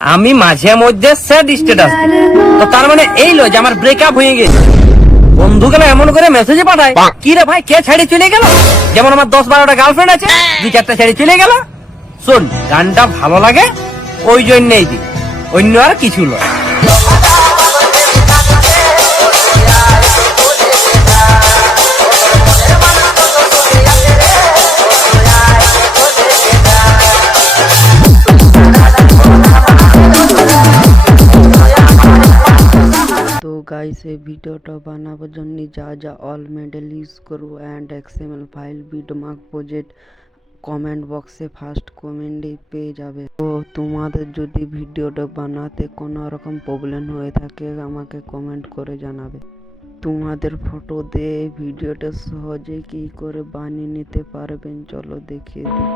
আমি মাঝে মধ্যে স্যাড স্ট্যাটাস দিই, তো তার মানে এই লয় যে আমার ব্রেকআপ হয়ে গেছে। বন্ধুগুলো এমন করে মেসেজে পাঠায়, কি রে ভাই কে ছেড়ে চলে গেল? যেমন আমার 10-12টা গার্লফ্রেন্ড আছে, 2-4টা ছেড়ে চলে গেল। শোন, গানটা ভালো লাগে ওই জন্যই দিই, অন্য আর কিছু নয়। তো গাইস এই ভিডিওটা বানাবার জন্য যা যা অল মেডেল ইউজ করবো অ্যান্ড এক্সএমএল ফাইল বিটমার্ক প্রজেক্ট কমেন্ট বক্সে ফার্স্ট কমেন্টে পেয়ে যাবে। তো তোমাদের যদি ভিডিওটা বানাতে কোনো রকম প্রবলেম হয়ে থাকে আমাকে কমেন্ট করে জানাবে। তোমাদের ফটো দিয়ে ভিডিওটা সহজে কী করে বানিয়ে নিতে পারবেন চলো দেখিয়ে দিই।